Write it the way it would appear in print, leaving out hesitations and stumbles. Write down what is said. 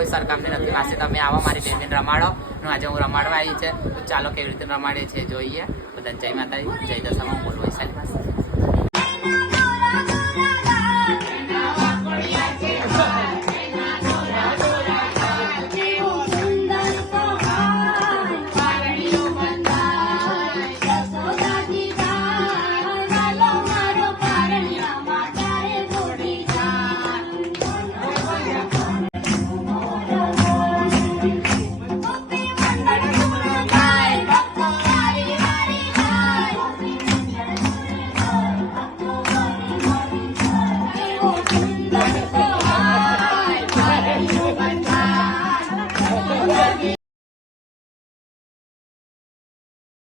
કોઈ સરકામની નથી. માસી તમે આવો મારી બેનને રમાડો. આજે હું રમાડવા આવી છે, તો ચાલો કેવી રીતે રમાડે છે જોઈએ. બધા જય માતાજી, જય દશામાં, બોલ વૈશાલી માસી.